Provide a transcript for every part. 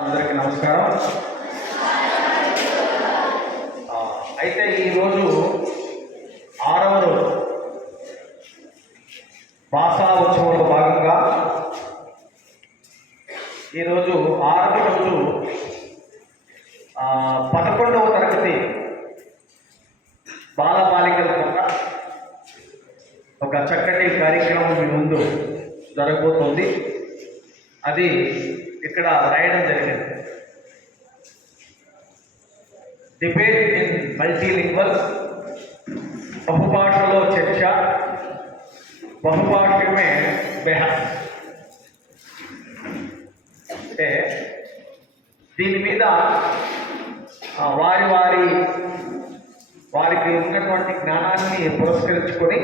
అందరికీ నమస్కారం. అయితే ఈరోజు 6వ రోజు భాషా ఉత్సవంలో భాగంగా ఈరోజు 6వ రోజు 11వ తరగతి బాలబాలికల యొక్క ఒక చక్కటి కార్యక్రమం మీ ముందు జరగబోతోంది. అది ఇక్కడ రాయడం జరిగింది. డిబేట్ ఇన్ మల్టీలింగ్వల్, బహుభాషలో చర్చ, బహుభాషమే బెహస్. అంటే దీని మీద వారికి ఉన్నటువంటి జ్ఞానాన్ని పురస్కరించుకొని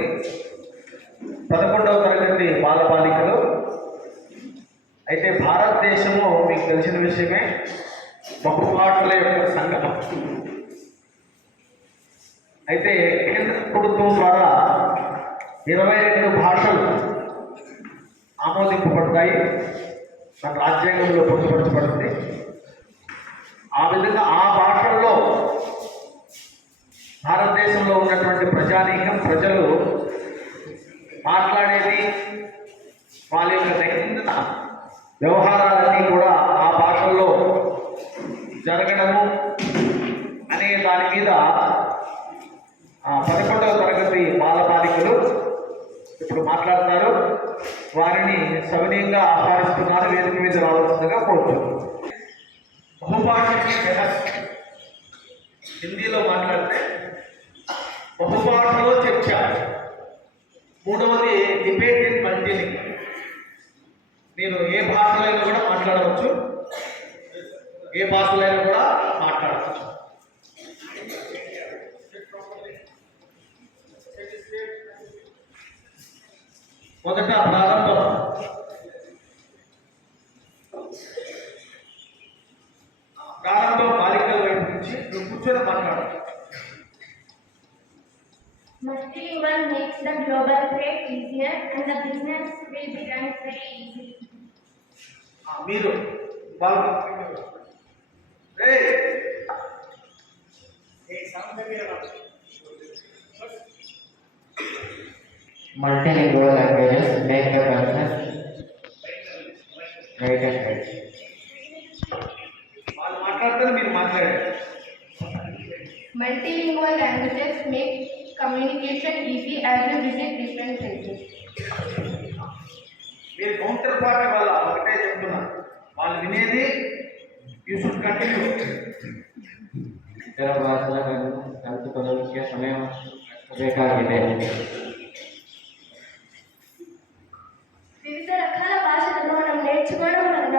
11వ తరగతి బాలబాలికలు అయితే భారతదేశము మీకు తెలిసిన విషయమే బహుభాషల యొక్క సంగమం. అయితే కేంద్ర ప్రభుత్వం ద్వారా 22 భాషలు ఆమోదింపబడతాయి, మన రాజ్యాంగంలో పొందుపరచబడింది. ఆ విధంగా ఆ భాషల్లో భారతదేశంలో ఉన్నటువంటి ప్రజలు మాట్లాడేది, వాళ్ళ యొక్క దైనందిన వ్యవహారాలన్నీ కూడా ఆ భాషల్లో జరగడము అనే దాని మీద 11వ తరగతి బాలబాలికలు ఇప్పుడు మాట్లాడతారు. వారిని సవినీయంగా ఆహ్వానిస్తున్నారు. వేదిక మీద రావాల్సిందిగా కోరుతున్నారు. బహుభాషకి బెహస్, హిందీలో మాట్లాడితే బహుభాషలో చర్చ. 3వది డిబేట్ ఇన్ మల్టీలింగ్వల్. మీరు ఏ భాషలో అయినా కూడా మాట్లాడవచ్చు, ఏ భాషలో అయినా కూడా మాట్లాడవచ్చు. మొదట ప్రారంభం బాలికల వైపు నుంచి నువ్వు కూర్చొని మాట్లాడవచ్చు. Multilingual makes the global trade easier and the business will be run very easily. మీరు Multilingual languages make the business right and right. వాళ్ళు మాట్లాడతారు, మీరు మాట్లాడారు. Multilingual languages make communication easy as we visit different places. మీరు counter part వల్ల ఒకటే చెప్తున్నారు, వాళ్ళు వినేది యూ షుడ్ కంటిన్యూ. ఇతర భాషలను కలుపుకోవడానికి సమయం ಬೇಕಾಗಿದೆ. వివిధ రకాల భాషలను మనం నేర్చుకోవడం వలన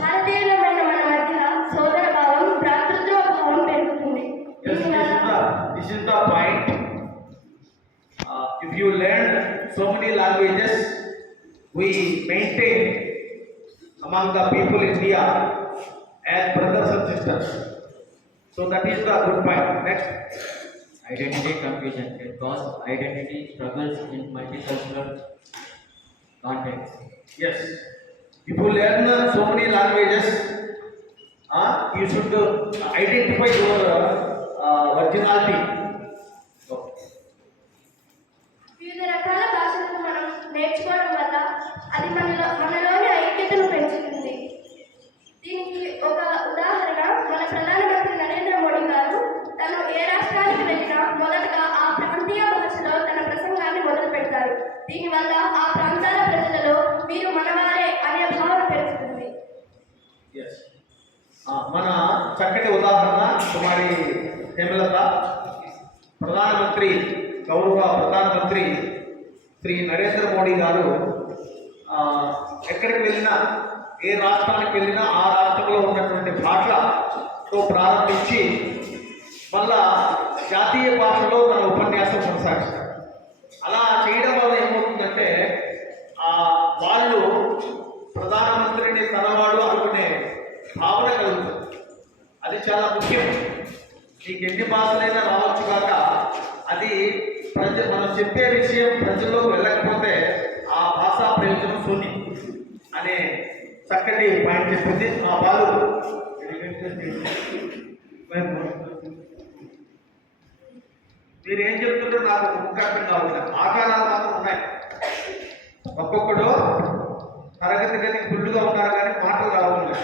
భారతీయులమైన మన మధ్య సోదర భావం, భ్రాతృత్వ భావం పెరుగుతుంది. This is the point. If you learn so many languages, we maintain among the people in India as brothers and sisters. So that is the good point. Next. Identity confusion can cause identity struggles in multicultural context. Yes. If you learn so many languages, you should identify your originality. వివిధ రకాల భాషలను మనం నేర్చుకోవడం వల్ల అది మనలోని ఐక్యతను పెంచుతుంది. దీనికి ఒక ఉదాహరణ మన ప్రధానమంత్రి నరేంద్ర మోడీ గారు తను ఏ రాష్ట్రానికి వెళ్ళినా మొదటగా ఆ ప్రాంతీయ భాషలో తన ప్రసంగాన్ని మొదలు పెడతారు. దీనివల్ల ఆ ప్రాంతాల ప్రజలలో వీరు మనవారే అనే భావన పెరుగుతుంది. మన చక్కటి ఉదాహరణ కుమారి హేమలత. గౌరవ ప్రధానమంత్రి శ్రీ నరేంద్ర మోడీ గారు ఎక్కడికి వెళ్ళినా, ఏ రాష్ట్రానికి వెళ్ళినా ఆ రాష్ట్రంలో ఉన్నటువంటి భాషతో ప్రారంభించి మళ్ళా జాతీయ భాషలో తన ఉపన్యాసం కొనసాగిస్తారు. అలా చేయడం వల్ల ఏమవుతుందంటే వాళ్ళు ప్రధానమంత్రిని తనవాడు అనుకునే భావన కలుగుతుంది. అది చాలా ముఖ్యం. నీకు ఎన్ని భాషలైనా రావచ్చు కాక అది మనం చెప్పే విషయం ప్రజల్లోకి వెళ్ళకపోతే ఆ భాషా ప్రయోజనం శూన్యం అనే చక్కటి పాయింట్ చెప్పింది మా బాలు. మీరు ఏం చెప్తుంటారో నాకు ముఖ్యంగా కావాలి. ఆకారాలు మాత్రం ఉన్నాయి. ఒక్కొక్కడు తరగతి గది గుళ్ళుగా ఉన్నారు కానీ మాటలు రావాలి.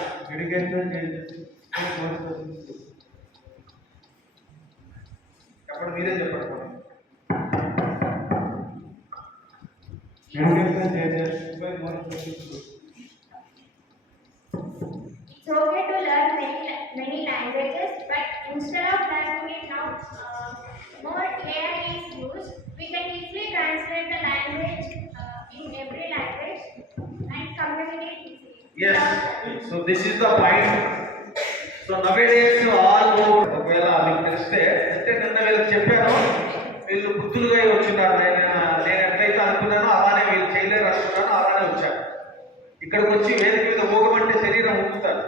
చెప్పండి, మీరే చెప్పండి. It's okay to learn many languages, but instead of learning it now, more AI is used. We can easily translate the language in every language and communicate easily. Yes, so this is the point. So nowadays all over ఒకవేళ మీకు తెలిస్తే అంటే నిన్న వీళ్ళకి చెప్పాను, వీళ్ళు బుద్ధులుగా వచ్చినారు. నేను ఎట్లయితే అనుకున్నానో అలానే వీళ్ళు చేయలేరు అనుకున్నాను, అలానే వచ్చాను. ఇక్కడికి వచ్చి వేదిక మీద ఊగమంటే శరీరం ఊగుతారు.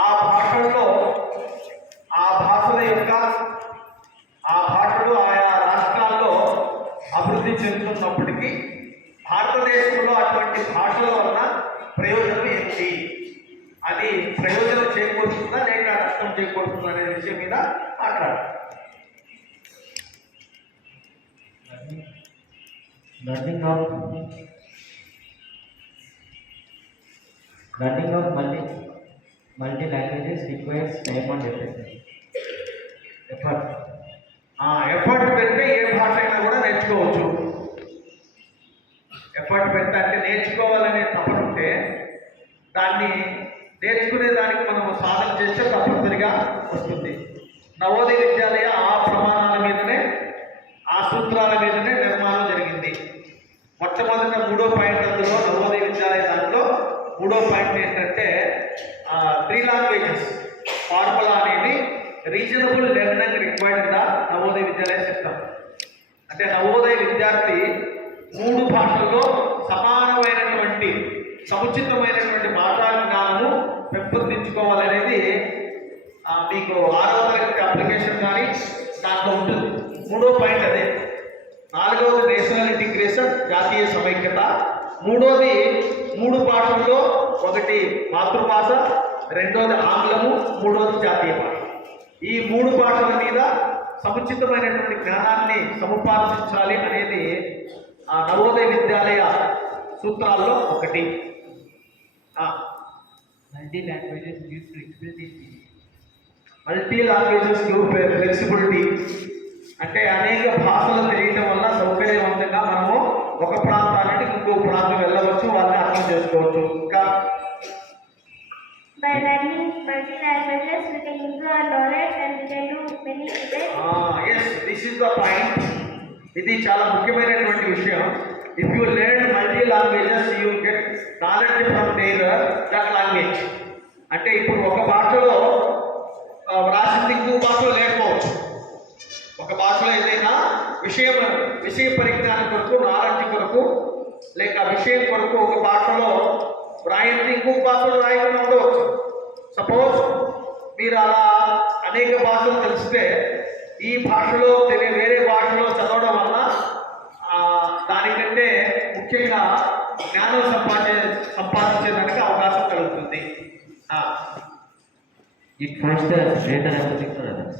ఆ భాషల్లో ఆ భాషల యొక్క ఆ భాషలు ఆయా రాష్ట్రాల్లో అభివృద్ధి చెందుతున్నప్పటికీ భారతదేశంలో అటువంటి భాషల వలన ప్రయోజనం ఏంటి, అది ప్రయోజనం చేకూరుతుందా లేక నష్టం చేకూరుతుందా అనే విషయం మీద మాట్లాడాలి. Learning of multi languages requires time and effort. Effort పెడితే ఏ భాష అయినా కూడా నేర్చుకోవచ్చు. ఎఫర్ట్ పెడితే అంటే నేర్చుకోవాలనే తపన ఉంటే దాన్ని నేర్చుకునే దానికి మనం సాధన చేస్తే తప్పనిసరిగా వస్తుంది. నవోదయ విద్యాలయ ఆ ప్రమాణాల మీదనే ఆ సూత్రాల మీదనే నిర్మాణం జరిగింది. మొట్టమొదట 3వ పాయింట్ అందులో నవోదయ విద్యాలయ దాంట్లో 3వ పాయింట్ ఏంటంటే 3 లాంగ్వేజెస్ ఫార్ములా అనేది reasonable learning required in the Navodaya Vidyalaya system. అంటే నవోదయ విద్యార్థి 3 భాషల్లో సమానమైనటువంటి సముచితమైనటువంటి భాషా జ్ఞానము పెంపొందించుకోవాలనేది మీకు 6వ తరగతి అప్లికేషన్ కానీ దాంట్లో ఉంటుంది. 3వ పాయింట్ అదే. 4వది నేషనల్ ఇంటిగ్రేషన్, జాతీయ సమైక్యత. 3వది 3 భాషల్లో, ఒకటి మాతృభాష, 2వది ఆంగ్లము, 3వది జాతీయ భాష. ఈ 3 భాషల మీద సముచితమైనటువంటి జ్ఞానాన్ని సముపార్జించాలి అనేది ఆ నవోదయ విద్యాలయ సూత్రాల్లో ఒకటి. Multi languages give flexibility. Multi languages give flexibility అంటే అనేక భాషలు తెలియటం వల్ల సౌకర్యవంతంగా మనము ఒక ప్రాంతానికి ఇంకో ప్రాంతం వెళ్ళవచ్చు, వాళ్ళని అర్థం చేసుకోవచ్చు. ఇంకా By learning multi languages, we can improve our knowledge and we can do many events. yes, this is the point. ఇది చాలా ముఖ్యమైనటువంటి విషయం. If you learn multi languages you get knowledge from that language. అంటే ఇప్పుడు ఒక భాషలో రాసింది ఇంకో భాషలో లేకపోవచ్చు. ఒక భాషలో ఏదైనా విషయ పరిజ్ఞానం కొరకు, నాలెడ్జ్ కొరకు, లేక విషయం కొరకు ఒక భాషలో రాయింది ఇంకొక భాషలో రాయకుండా ఉండవచ్చు. సపోజ్ మీరు అలా అనేక భాషలు తెలిస్తే ఈ భాషలో వేరే భాషలో చదవడం వల్ల దానికంటే ముఖ్యంగా జ్ఞానం సంపాదించేదానికి అవకాశం కలుగుతుంది. It fosters greater empathy for others.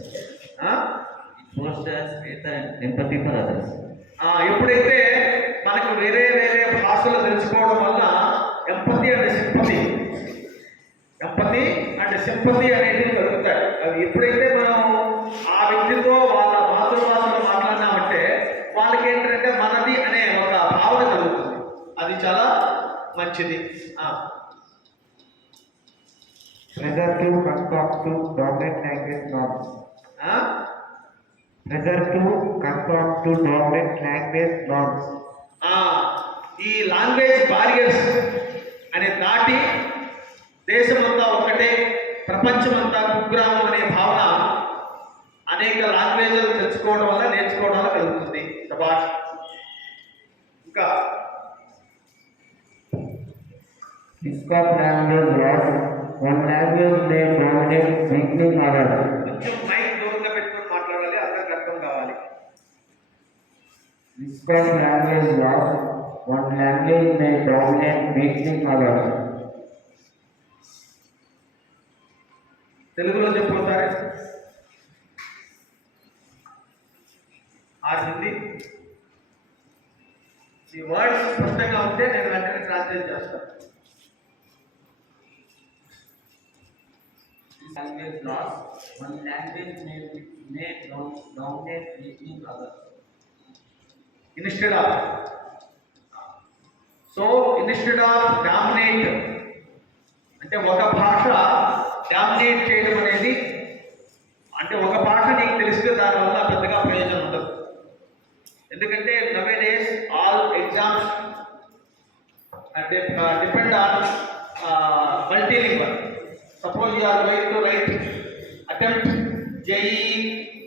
ఎప్పుడైతే మనకు వేరే భాషలు తెలుసుకోవడం వల్ల ఎంపతి అండ్ సింపతి అనేది కలుగుతాయి. అవి ఎప్పుడైతే మనం ఆ వ్యక్తితో వాళ్ళ మాతృభాషలో మాట్లాడినామంటే వాళ్ళకి ఏంటంటే మనది అనే ఒక భావన కలుగుతుంది. అది చాలా మంచిది. Pressure to conform to dominant language norms. Pressure to conform to dominant language norms. ఈ లాంగ్వేజ్ బారియర్స్ అనే దాటి దేశమంతా ఒకటే, ప్రపంచమంతా కుగ్రామం అనే భావన అనేక లాంగ్వేజ్లు తెలుసుకోవడం వల్ల నేర్చుకోవడం వల్ల కలుగుతుంది. భాష ఇంకా Discord language was one language may dominate weakening others. కొంచెం mic Despite language loss, one language may dominate making others. తెలుగులో చెప్పు ఒకసారి ఆ హిందీ ఈ వర్డ్స్ స్పష్టంగా ఉంటే నేను వెంటనే ట్రాన్స్లేట్ చేస్తాను. Language loss, one language may dominate making others. Instead of dominate అంటే ఒక భాష డామినేట్ చేయడం అనేది అంటే ఒక భాష నీకు తెలిస్తే దానివల్ల పెద్దగా ప్రయోజనం ఉండదు. ఎందుకంటే నవేడేస్ ఆల్ ఎగ్జామ్స్ అంటే depend on multilingual. Suppose you are going to write attempt JEE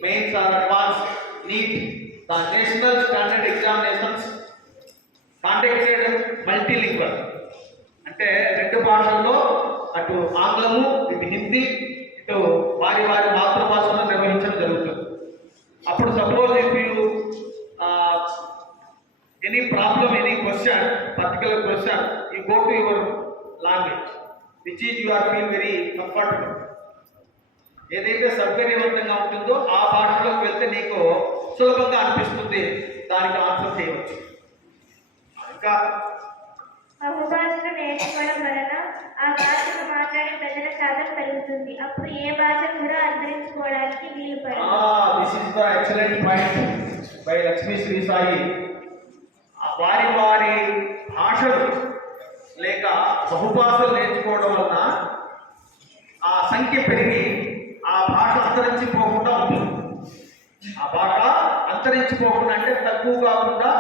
mains or advance NEET the national standard examinations contacted multilingual అంటే రెండు భాషల్లో అటు ఆంగ్లము ఇటు హిందీ ఇటు వారి మాతృభాషలో నిర్వహించడం జరుగుతుంది. అప్పుడు suppose if you any problem any question particular question you go to your language which is you are feel very comfortable. ఏదైతే సౌకర్యవంతంగా ఉంటుందో ఆ భాషలోకి వెళ్తే నీకు సులభంగా అనిపిస్తుంది, దానికి ఆన్సర్ చేయవచ్చు. ఇంకా బహుభాషను నేర్చుకోవడం వలన ఆ భాషను మాట్లాడే ప్రజల శాతం పెరుగుతుంది. అప్పుడు ఏ భాష కూడా అంతరించుకోవడానికి వీలు పడదు. This is the excellent point by Lakshmi Sri Sai. వారి భాషలు లేక బహుభాషలు నేర్చుకోవడం వలన ఆ సంఖ్య పెరిగి ఆ భాష అంతరించిపోకుండా ఉంటుంది. ఆ భాష అంతరించిపోకుండా అంటే తక్కువ కాకుండా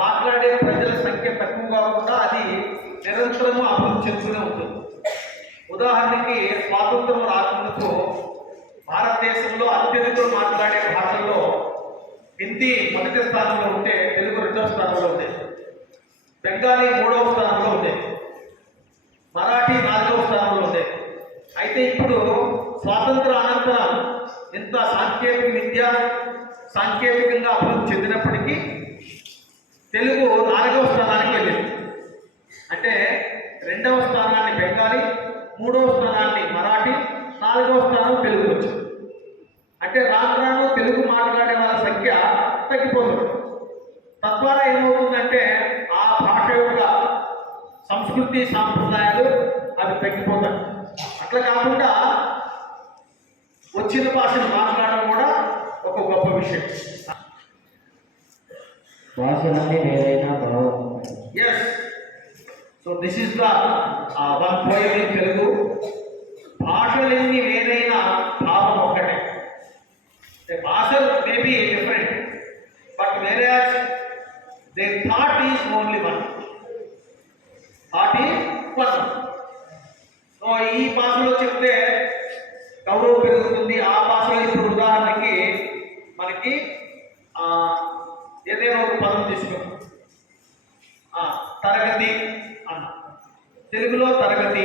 మాట్లాడే ప్రజల సంఖ్య తక్కువ కాకుండా అది నిరంతరము అభివృద్ధి చెందుతూనే ఉంటుంది. ఉదాహరణకి స్వాతంత్రం రాకముందుకు భారతదేశంలో అత్యధికులు మాట్లాడే భాషల్లో హిందీ మొదటి స్థానంలో ఉంటే తెలుగు రెండవ స్థానంలో ఉంది, బెంగాలీ మూడవ స్థానంలో ఉంది, మరాఠీ నాలుగవ స్థానంలో ఉంది. అయితే ఇప్పుడు స్వాతంత్ర అనంతరం ఇంత సాంకేతికంగా అభివృద్ధి చెందినప్పటికీ తెలుగు 4వ స్థానానికి వెళ్ళింది. అంటే 2వ స్థానాన్ని బెంగాలీ, 3వ స్థానాన్ని మరాఠీ, 4వ స్థానం తెలుగు వచ్చింది. అంటే రాను తెలుగు మాట్లాడే వాళ్ళ సంఖ్య తగ్గిపోతుంది. తద్వారా ఏమవుతుందంటే ఆ భాష యొక్క సంస్కృతి సాంప్రదాయాలు అవి తగ్గిపోతాయి. అట్లా కాకుండా వచ్చిన భాషను మాట్లాడడం కూడా ఒక గొప్ప విషయం. భాషలన్నీ వేరైనా భావం. Yes. So this is the one poem in Telugu. భాషలన్నీ వేరైనా భావం ఒకటే. The భాషలు may be different, but whereas their thought is only one. Thought is one. So ఈ భాషలో చెప్తే గౌరవం పెరుగుతుంది. ఆ భాషలో ఇప్పుడు ఉదాహరణకి మనకి ఏదైనా ఒక పదం తీసుకున్నాం, తరగతి అన్న, తెలుగులో తరగతి,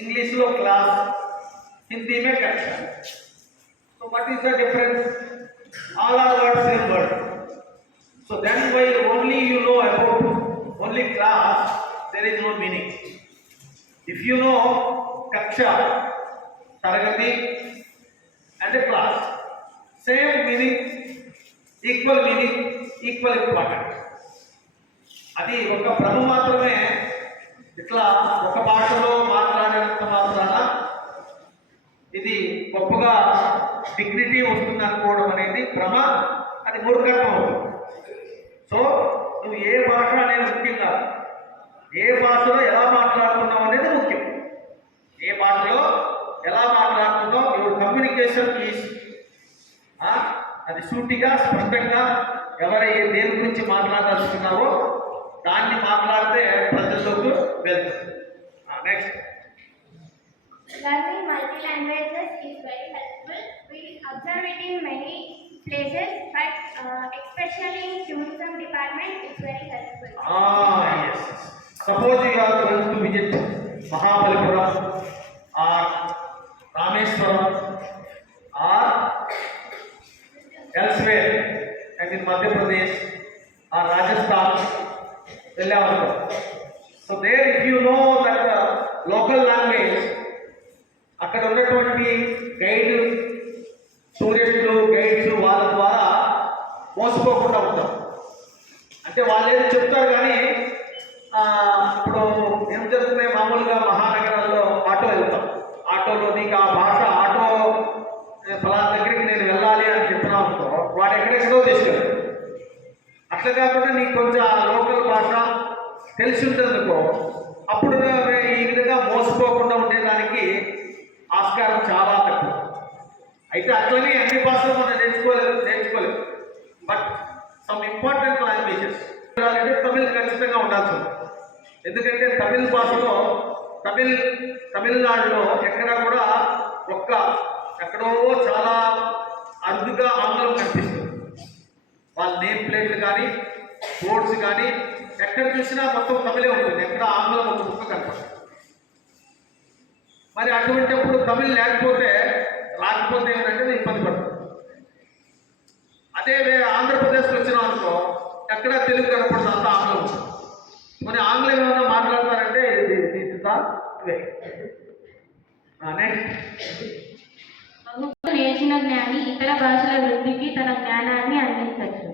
ఇంగ్లీష్లో క్లాస్, హిందీ మే కక్ష. So what is the difference? All are word same word. So then why only you know about only class, there is no meaning. If you know కక్ష, తరగతి and class, same meaning, equal meaning, equal important. అది ఒక భ్రమ మాత్రమే. ఇట్లా ఒక భాషలో మాట్లాడినంత మాత్రాన ఇది గొప్పగా డిగ్నిటీ వస్తుంది అనుకోవడం అనేది భ్రమ, అది మూర్ఖత్వం అవుతుంది. సో నువ్వు ఏ భాష అనేది ముఖ్యం కాదు, ఏ భాషలో ఎలా మాట్లాడుతున్నావు అనేది ముఖ్యం. ఏ భాషలో ఎలా మాట్లాడుతున్నావు, యువర్ కమ్యూనికేషన్ ఈజ్ అది సూటిగా స్పష్టంగా దేని గురించి మాట్లాడాల్సుకున్నావో దాన్ని మాట్లాడితే ప్రజల్లోకి వెళ్తుంది. Next, Learning multi languages is very helpful. We observe it in many places, but especially in tourism department, it's very helpful. yes. Suppose you are going to visit Mahabalipuram or Rameswaram or elsewhere, and in so there if you know that local language, అక్కడ ఉన్నటువంటి guide, టూరిస్టులు, guides వాళ్ళ ద్వారా మోసపోకుండా ఉంటాం. అంటే వాళ్ళు ఏదో చెప్తారు కానీ ఇప్పుడు ఏం జరుగుతున్నాయి, మామూలుగా మహానగరాల్లో ఆటో వెళ్తాం, ఆటోలో నీకు ఆ భాష, ఆటో ఫలానా దగ్గరికి నేను వెళ్ళాలి అని చెప్పినా అనుకో, వాడు ఎక్కడెక్కడో తీసుకెళ్తాడు. అట్లా కాకుండా నీకు కొంచెం ఆ లోకల్ భాష తెలిసి ఉంటుంది అనుకో, అప్పుడు ఈ విధంగా మోసపోకుండా ఉండేదానికి ఆస్కారం చాలా తక్కువ. అయితే అట్లనే అన్ని భాషలు మనం నేర్చుకోలేదు. బట్ సమ్ ఇంపార్టెంట్ లాంగ్వేజెస్ అంటే తమిళ్ ఖచ్చితంగా ఉండాల్సి ఉంది. ఎందుకంటే తమిళ్ భాషలో తమిళనాడులో ఎక్కడ కూడా ఎక్కడో చాలా అరుదుగా ఆంగ్లం కనిపిస్తుంది. వాళ్ళ నేమ్ ప్లేట్లు కానీ బోర్డ్స్ కానీ ఎక్కడ చూసినా మొత్తం తమిళే ఉంటుంది, ఎక్కడ ఆంగ్లం ఒక ముక్క కనపడుతుంది. మరి అటువంటిప్పుడు తమిళ్ రాకపోతే ఏమంటే ఇబ్బంది పడుతుంది. అదే ఆంధ్రప్రదేశ్కి వచ్చినాం అనుకో, ఎక్కడ తెలుగు కనపడదు, అంతా ఆంగ్లం ఉంటుంది. మరి ఆంగ్లం ఏమైనా మాట్లాడతారంటే నేర్చిన జ్ఞాని ఇతర భాషల వృద్ధికి తన జ్ఞానాన్ని అందించవచ్చు.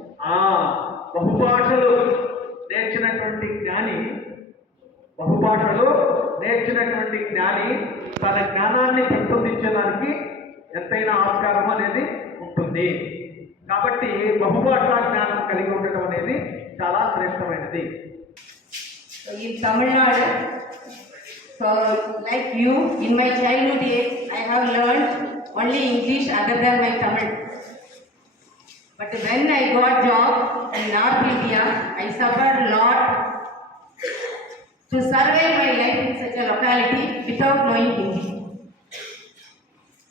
బహుభాషలు నేర్చినటువంటి జ్ఞాని తన జ్ఞానాన్ని పెంపొందించడానికి ఎంతైనా ఆస్కారం అనేది ఉంటుంది. కాబట్టి బహుభాషా జ్ఞానం కలిగి ఉండటం అనేది చాలా శ్రేష్టమైనది. In Tamil Nadu, so like you, in my childhood age, I have learned only English other than my Tamil. But when I got job in North India, I suffered a lot to survive my life in such a locality without knowing Hindi.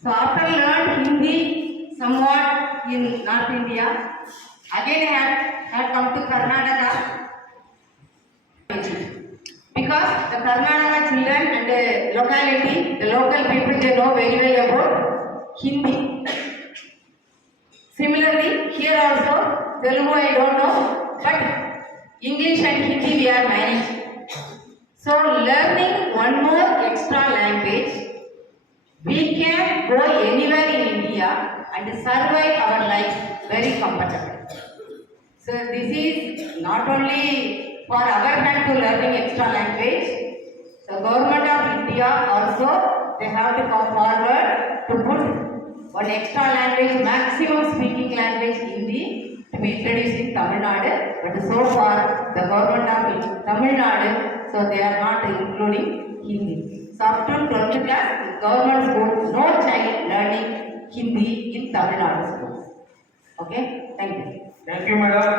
So after I learned Hindi somewhat in North India, again I had come to Karnataka. Because the Karnataka children and the locality, the local people, they know very well about Hindi. Similarly, here also, Telugu I don't know, but English and Hindi we are managing. So learning one more extra language, we can go anywhere in India and survive our life very comfortably. So this is not only for our hand to learning extra language, the government of India also, they have to come forward to put one extra language, maximum speaking language Hindi to be introduced in Tamil Nadu. But so far the government of Tamil Nadu, so they are not including Hindi. So up to 12th class, government school, no child learning Hindi in Tamil Nadu schools. Okay, thank you. Thank you, madam.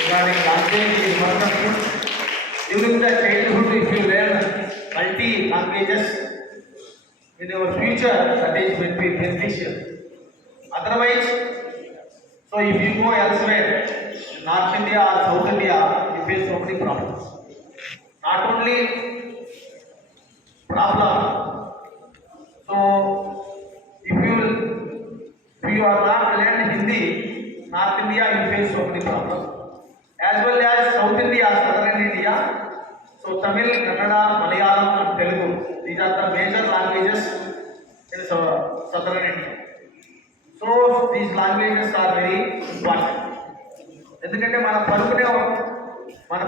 Regarding language is wonderful. During the childhood, if you learn multi languages, in your future, that is will be beneficial. Otherwise, so if you go elsewhere, North India or South India, you face so many problems. Not only problem. So if you are not learning Hindi, North India you face so many problems. As well as South India, Southern India, so Tamil, Kannada, Malayalam and Telugu, these are the major languages in Southern India. So these languages are very important. ఎందుకంటే మన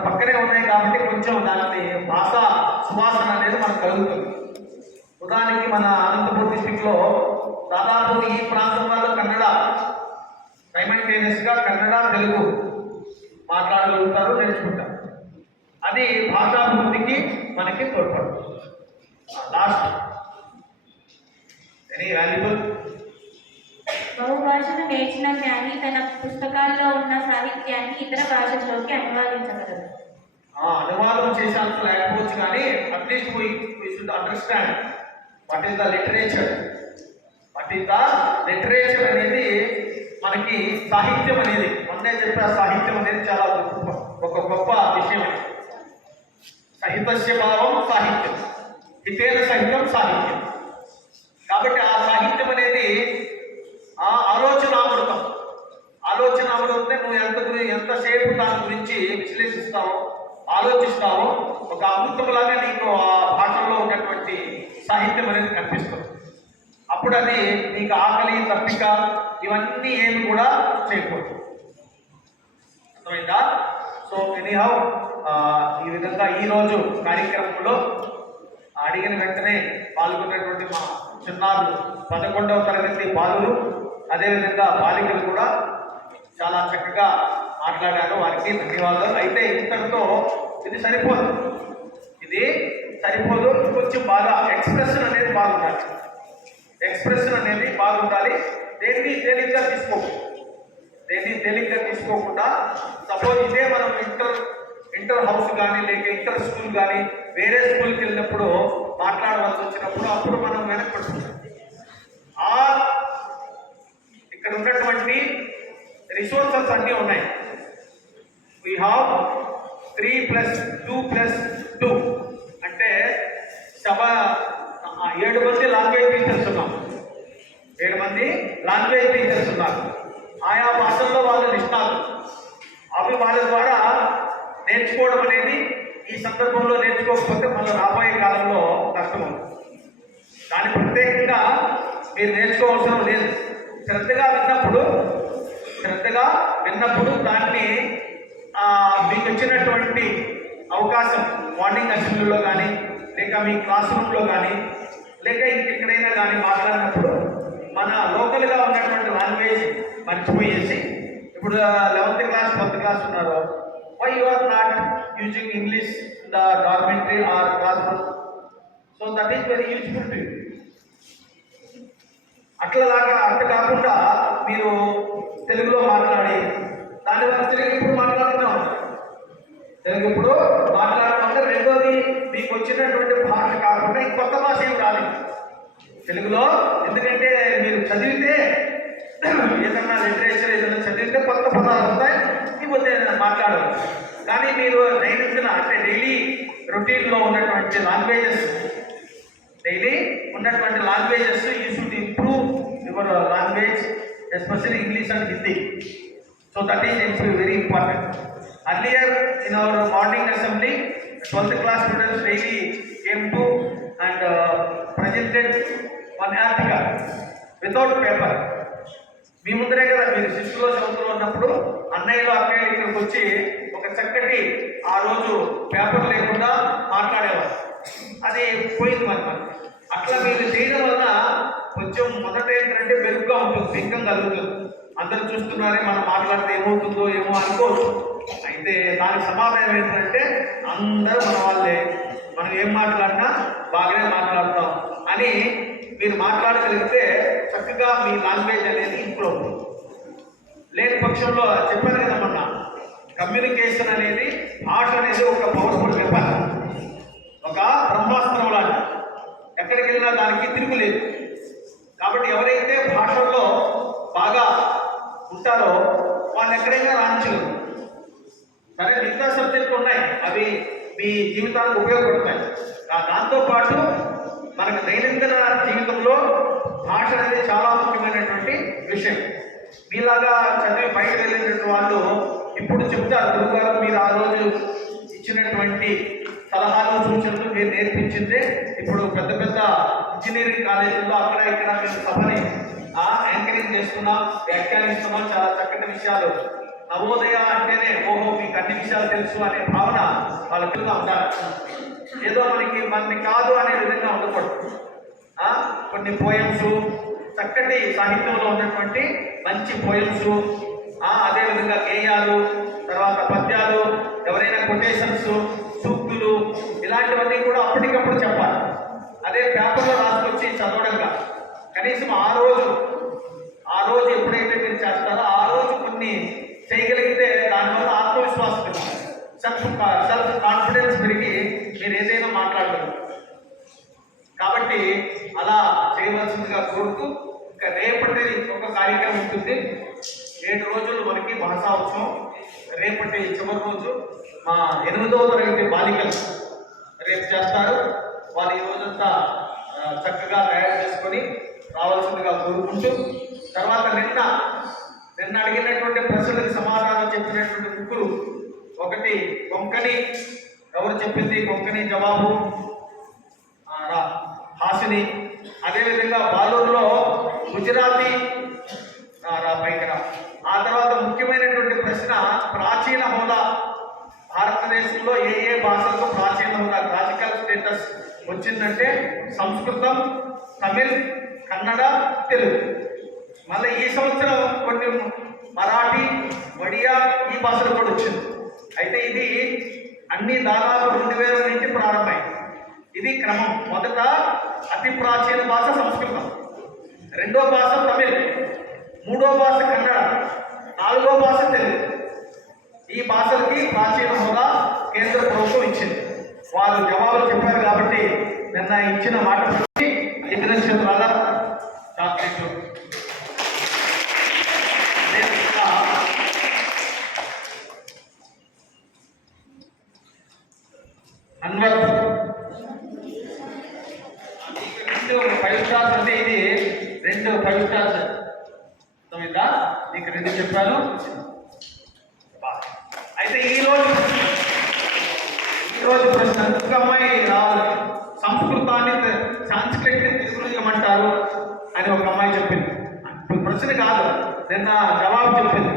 పక్కనే ఉన్నాయి కాబట్టి కొంచెం దాని భాష సువాసన అనేది మనకు కలుగుతుంది. ఉదాహరణకి మన అనంతపూర్ డిస్టిక్లో దాదాపు ఈ ప్రాంతం వాళ్ళు కన్నడ సైమల్టేనియస్గా కన్నడ, తెలుగు మాట్లాడగలుగుతారు, నేర్చుకుంటారు. అది భాషాభివృద్ధికి మనకి తోడ్పడుతుంది. Last any valuable. బహుభాషను నేర్చిన జ్ఞాని తన పుస్తకాల్లో ఉన్న సాహిత్యాన్ని ఇతర భాషల్లోకి అనువాదించగలరు. అనువాదం చేసేంత లేకపోవచ్చు కానీ at least we should understand what is the literature. అనేది మనకి సాహిత్యం అనేది మొన్నే చెప్పే సాహిత్యం అనేది చాలా గొప్ప విషయం. సహితస్య భావం సాహిత్యం, హితేన సహితం సాహిత్యం. కాబట్టి ఆ సాహిత్యం అనేది ఆలోచనామృతం. నువ్వు ఎంతసేపు దాని గురించి విశ్లేషిస్తావో ఆలోచిస్తావో ఒక అమృతంలాగా నీకు ఆ భాషలో ఉన్నటువంటి సాహిత్యం అనేది కనిపిస్తుంది. అప్పుడు అది నీకు ఆకలి తప్పిక ఇవన్నీ ఏమి కూడా చేయకూడదు. అర్థమైందా? సో ఎనీహౌ ఈ విధంగా ఈరోజు కార్యక్రమంలో అడిగిన వెంటనే పాల్గొన్నటువంటి మా చిన్నారులు 11వ తరగతి బాలురు అదేవిధంగా బాలికలు కూడా చాలా చక్కగా మాట్లాడారు. వారికి ధన్యవాదాలు. అయితే ఇంతటితో ఇది సరిపోదు, ఇది సరిపోదు. కొంచెం బాగా ఎక్స్ప్రెషన్ అనేది బాగుండాలి. ఎక్స్ప్రెషన్ అనేది బాగుండాలి. దేన్ని తేలిగ్గా తీసుకోకుండా సపోజ్ ఇదే మనం ఇంటర్ హౌస్ కానీ లేక ఇంటర్ స్కూల్ కానీ వేరే స్కూల్కి వెళ్ళినప్పుడు మాట్లాడవలసి వచ్చినప్పుడు అప్పుడు మనం వెనక్కి ఇక్కడ ఉన్నటువంటి రిసోర్సెస్ అన్నీ ఉన్నాయి. వీ హ్యావ్ 3+2+2 అంటే 7 మంది లాంగ్వేజ్ టీచర్స్ ఉన్నాం. 7 మంది లాంగ్వేజ్ టీచర్స్ ఉన్నారు. ఆయా భాషల్లో వాళ్ళు నిష్ణాతులు. అవి వాళ్ళ ద్వారా నేర్చుకోవడం అనేది ఈ సందర్భంలో నేర్చుకోకపోతే మళ్ళీ రాబోయే కాలంలో కష్టమవుతుంది. కానీ ప్రత్యేకంగా మీరు నేర్చుకోవాల్సిన లేదు. శ్రద్ధగా విన్నప్పుడు దాన్ని మీకు వచ్చినటువంటి అవకాశం మార్నింగ్ అసెంబ్లీలో కానీ లేక మీ క్లాస్ రూమ్లో కానీ లేక ఇంకెక్కడైనా కానీ మాట్లాడినప్పుడు మన లోకల్గా ఉన్నటువంటి లాంగ్వేజ్ మర్చిపోయేసి ఇప్పుడు 11th క్లాస్ 12th క్లాస్ ఉన్నారు. Why you are not using English in the dormitory or classroom? So that is very useful to you. అట్లా కాకుండా మీరు తెలుగులో మాట్లాడి దానివల్ల తెలుగు ఇప్పుడు మాట్లాడుతూనే ఉంటారు. తెలుగు ఇప్పుడు మాట్లాడుతుంటే రెండోది మీకు వచ్చినటువంటి భాష కాకుండా ఇంకొత్త భాష ఏమి రాలేదు తెలుగులో. ఎందుకంటే మీరు చదివితే ఏదన్నా లిటరేచర్ ఏదైనా చదివితే కొత్త పదాలు వస్తాయి, ఇకపోతే మాట్లాడవచ్చు. కానీ మీరు దైనందిన అంటే డైలీ రొటీన్లో ఉన్నటువంటి languages you should improve your language, especially English and Hindi. So that is very important. Earlier in our morning assembly, 12th class students daily came to and presented one article without paper. మీ ముందరే కదా మీరు 6th లో 7th లో ఉన్నప్పుడు అన్నయ్యలు అక్కయ్యలు ఇక్కడికి వచ్చి ఒక చక్కటి ఆ రోజు పేపర్ లేకుండా మాట్లాడేవారు. అది పోయింది మనకు. అట్లా మీరు చేయడం వలన కొంచెం మొదట ఏంటంటే మెరుగ్గా ఉంటుంది, బింకం కలుగుతుంది. అందరూ చూస్తున్నారే మనం మాట్లాడితే ఏమవుతుందో ఏమో అనుకోవచ్చు. అయితే దానికి సమాధానం ఏంటంటే అందరూ మన వాళ్ళే, మనం ఏం మాట్లాడినా బాగానే మాట్లాడతాం అని మీరు మాట్లాడగలిగితే చక్కగా మీ లాంగ్వేజ్ అనేది ఇంప్రూవ్ అవుతుంది. లేని పక్షంలో చెప్పాను కదా మొన్న, కమ్యూనికేషన్ అనేది భాష అనేది ఒక పవర్ఫుల్ వెపన్, ఒక బ్రహ్మాస్త్రం లాంటి. ఎక్కడికి వెళ్ళినా దానికి తిరుగులేదు. కాబట్టి ఎవరైతే భాషల్లో బాగా ఉంటారో వాళ్ళు ఎక్కడైనా రాణించగలరు. సరే మిగతా సబ్జెక్టులు ఉన్నాయి, అవి మీ జీవితానికి ఉపయోగపడతాయి. దాంతోపాటు మనకు దైనందిన జీవితంలో భాష అనేది చాలా ముఖ్యమైనటువంటి విషయం. మీలాగా చదివి బయట వెళ్ళినటువంటి వాళ్ళు ఇప్పుడు చెప్తారు, గురుగారు మీరు ఆ రోజు ఇచ్చినటువంటి సలహాలు సూచనలు మీరు నేర్పించిందే ఇప్పుడు పెద్ద పెద్ద ఇంజనీరింగ్ కాలేజీల్లో అక్కడ ఇక్కడ మేము సభని యాంకరింగ్ చేస్తున్నాం, వ్యాఖ్యానిస్తున్నాం, చాలా చక్కటి విషయాలు. నవోదయ అంటేనే ఓహో మీకు అన్ని విషయాలు తెలుసు అనే భావన వాళ్ళకి ఉండాలి. ఏదో మనకి కాదు అనే విధంగా ఉండకూడదు. కొన్ని పోయమ్స్, చక్కటి సాహిత్యంలో ఉన్నటువంటి మంచి పోయమ్స్, అదేవిధంగా గేయాలు, తర్వాత పద్యాలు, ఎవరైనా కొటేషన్స్, సూక్తులు, ఇలాంటివన్నీ కూడా అప్పటికప్పుడు చెప్పాలి. అదే పేపర్లో రాసుకొచ్చి చదవడంగా కనీసం ఆ రోజు ఎప్పుడైతే మీరు చేస్తారో ఆ రోజు కొన్ని చేయగలిగితే దానివల్ల ఆత్మవిశ్వాసం పెరుగుతుంది, సెల్ఫ్ కాన్ఫిడెన్స్ పెరిగి మీరు ఏదైనా మాట్లాడగలరు. కాబట్టి అలా చేయవలసిందిగా కోరుతూ ఇంకా రేపటి ఒక కార్యక్రమం ఉంటుంది. 7 రోజులు మనకి భాషా ఉత్సవం. రేపటి చివరి రోజు మా 8వ తరగతి బాలికలు రేపు చేస్తారు. వాళ్ళు ఈ రోజంతా చక్కగా తయారు చేసుకొని రావాల్సిందిగా కోరుకుంటూ, తర్వాత నిన్న అడిగినటువంటి ప్రశ్నలకు సమాధానం చెప్పినటువంటి ముగ్గురు, ఒకటి కొంకణి ఎవరు చెప్పింది కొంకణి జవాబు హాసిని. అదేవిధంగా బాలూరులో గుజరాతీ పైకి రా. ఆ తర్వాత ముఖ్యమైనటువంటి ప్రశ్న ప్రాచీన హోదా. భారతదేశంలో ఏ ఏ భాషలకు ప్రాచీన హోదా క్లాసికల్ స్టేటస్ వచ్చిందంటే సంస్కృతం, తమిళ్, కన్నడ, తెలుగు. మళ్ళీ ఈ సంవత్సరం కొన్ని మరాఠీ, ఒడియా ఈ భాషలు కూడా వచ్చింది. అయితే ఇది అన్ని దాదాపు 2000 నుంచి ప్రారంభమైంది. ఇది క్రమం. మొదట అతి ప్రాచీన భాష సంస్కృతం, రెండో భాష తమిళ్, మూడో భాష కన్నడ, నాలుగో భాష తెలుగు. ఈ భాషలకి ప్రాచీన హోదా కేంద్ర ప్రభుత్వం ఇచ్చింది. వాళ్ళు జవాబులు చెప్పారు కాబట్టి నిన్న ఇచ్చిన మాట ప్రతి ఇంటర్నేషనల్ రాగా చాక్లెట్లు అన్వర్ 2 5 స్టార్స్ అంటే ఇది 2 5 స్టార్స్ అర్థమైందా? నీకు 2 చెప్పాను. అయితే ఈరోజు ప్రశ్న ఒక అమ్మాయి రావాలి, సంస్కృతాన్ని సాంస్క్రిట్ తెలుగులో ఏమంటారు అని ఒక అమ్మాయి చెప్పింది. ప్రశ్న కాదు, నిన్న జవాబు చెప్పింది.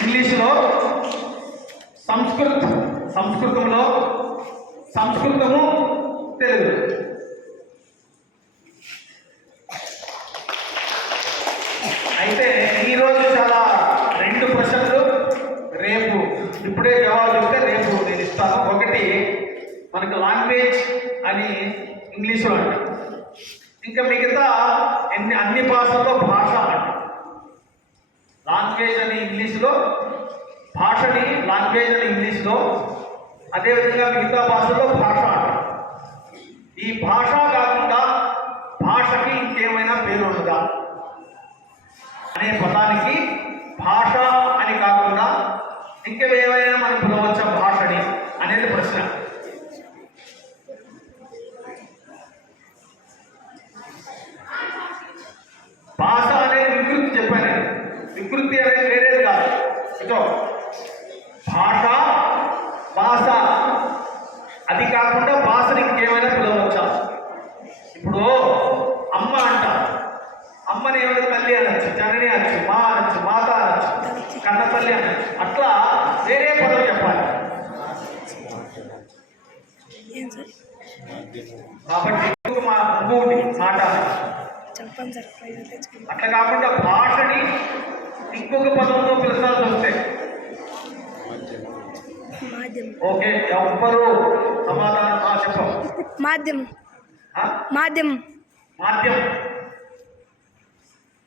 ఇంగ్లీష్లో సంస్కృతంలో సంస్కృతము తెలుగు. అయితే ఈరోజు చాలా 2 ప్రశ్నలు రేపు ఇప్పుడే జవాబు చెప్తే రేపు నేను ఇస్తాను. ఒకటి మనకు లాంగ్వేజ్ అని ఇంగ్లీష్లో అంట, ఇంకా మిగతా అన్ని భాషల్లో భాష అంట. లాంగ్వేజ్ అని ఇంగ్లీష్లో, భాషని లాంగ్వేజ్ అని ఇంగ్లీష్లో, అదేవిధంగా మిగతా భాషలో భాష అంట. ఈ భాష కాకుండా భాషకి ఇంకేమైనా పేరు ఉండదా అనే పదానికి భాష అని కాకుండా ఇంకేమైనా మనం పిలవచ్చా భాషని అనేది ప్రశ్న. భాష అనేది వికృతి చెప్పాను. వికృతి అనేది వేరేది కాదు. ఇదో భాష అది కాకుండా భాషని ఇంకేమైనా పిలవచ్చా? ఇప్పుడు అమ్మ అంట, అమ్మని ఏమైనా తల్లి అనొచ్చు, జనని అనొచ్చు, మా అనొచ్చు, మాత అనొచ్చు, కన్న తల్లి అనొచ్చు. అట్లా వేరే పదం చెప్పాలి. కాబట్టి మా ఇంకోటి మాట అట్లా కాకుండా భాషని ఇంకొక పదంతో పిలచాల్సి వస్తే ఓకే, ఎవ్వరు సమాధానం చెప్పం. మాధ్యమం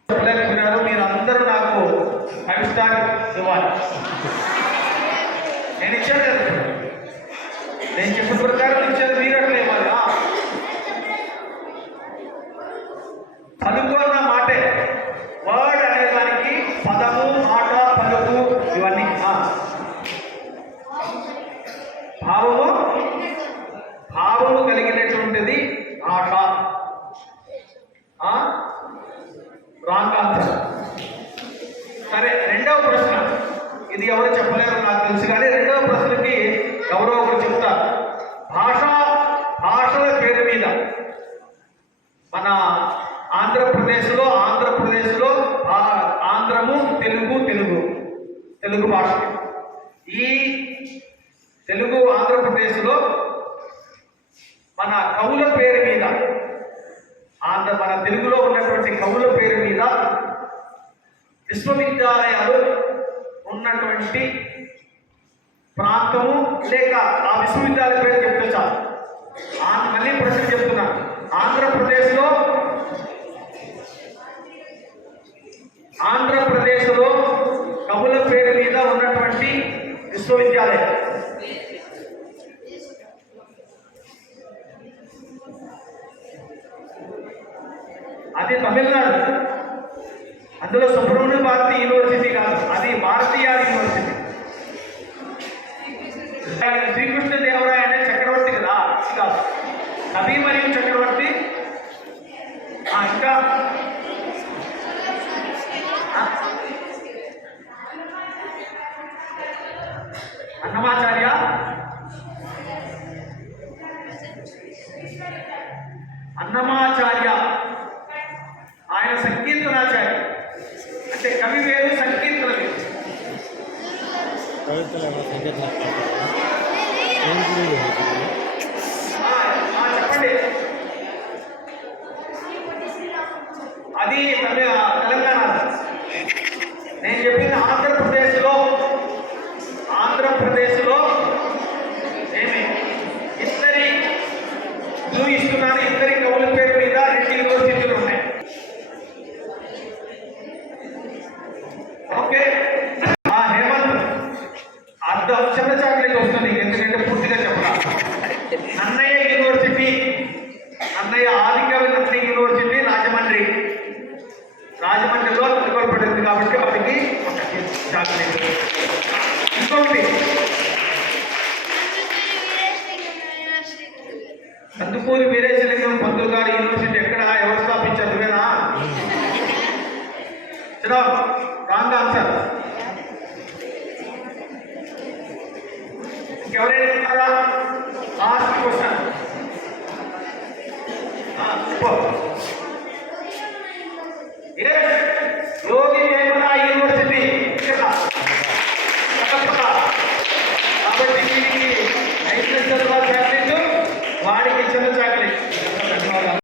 చెప్పలేకపోయినారు. మీరు అందరూ నాకు 5 స్టార్ ఇవ్వాలి. నేను ఇచ్చాను, నేను చెప్పిన ప్రకారం ఇచ్చాను, మీరు అట్లా ఇవ్వాలి. పలుకున్న మాటే, వర్డ్ అనేదానికి పదము, మాట, పలుకు ఇవన్నీ. భావము కలిగినటువంటిది భాష. Wrong answer. సరే, రెండవ ప్రశ్న ఇది ఎవరు చెప్పలేరు నాకు తెలుసు, కానీ రెండవ ప్రశ్నకి ఎవరో ఒకరు చెప్తారు. భాషల పేరు మీద మన ఆంధ్రప్రదేశ్లో ఆంధ్రము తెలుగు భాష. ఈ తెలుగు ఆంధ్రప్రదేశ్లో మన కవుల పేరు మీద, మన తెలుగులో ఉన్నటువంటి కవుల పేరు మీద విశ్వవిద్యాలయాలు ఉన్నటువంటి ప్రాంతము, లేక ఆ విశ్వవిద్యాలయ పేరు చెప్తే చాలు. మళ్ళీ ప్రశ్న చెప్తున్నాను. ఆంధ్రప్రదేశ్లో కవుల పేరు మీద ఉన్నటువంటి విశ్వవిద్యాలయం అది తమిళనాడు. అందులో సుబ్రహ్మణ్య భారతి యూనివర్సిటీ కాదు, అది భారతీయ యూనివర్సిటీ. శ్రీకృష్ణదేవరాయ అనే చక్రవర్తి కదా, కాదు. కవి మరియు చక్రవర్తి. ఇంకా అన్నమాచార్య, ఆయన సంకీర్తనాచార్య. అంటే కవి వేరు, సంకీర్తన వేరు. చెప్పండి. అది తెలంగాణ. నేను చెప్పింది ఆంధ్రప్రదేశ్లో ఏమి ఇద్దరి చూపిస్తున్నాను. ఇద్దరి కవుల పేరు మీద 2 యూనివర్సిటీలు ఉన్నాయి. ఓకే, ఆ హేమంత్ చిన్న చాక్లెట్ వస్తుంది, ఎందుకంటే పూర్తిగా చెప్పాలి. నన్నయ్య యూనివర్సిటీ, నన్నయ్య ఆదికవి నన్నయ్య యూనివర్సిటీ రాజమండ్రిలో నెలకొల్పడింది కాబట్టి వారికి చాక్లెట్. ఇంకొకటి కందుకూరి వీరేశలింగం పంతులు గారి యూనివర్సిటీ ఎక్కడ, ఎవరు స్థాపించారు? నువ్వేనా? Wrong answer. ఇంకెవరైనా ఉన్నారా? Last question. యోగి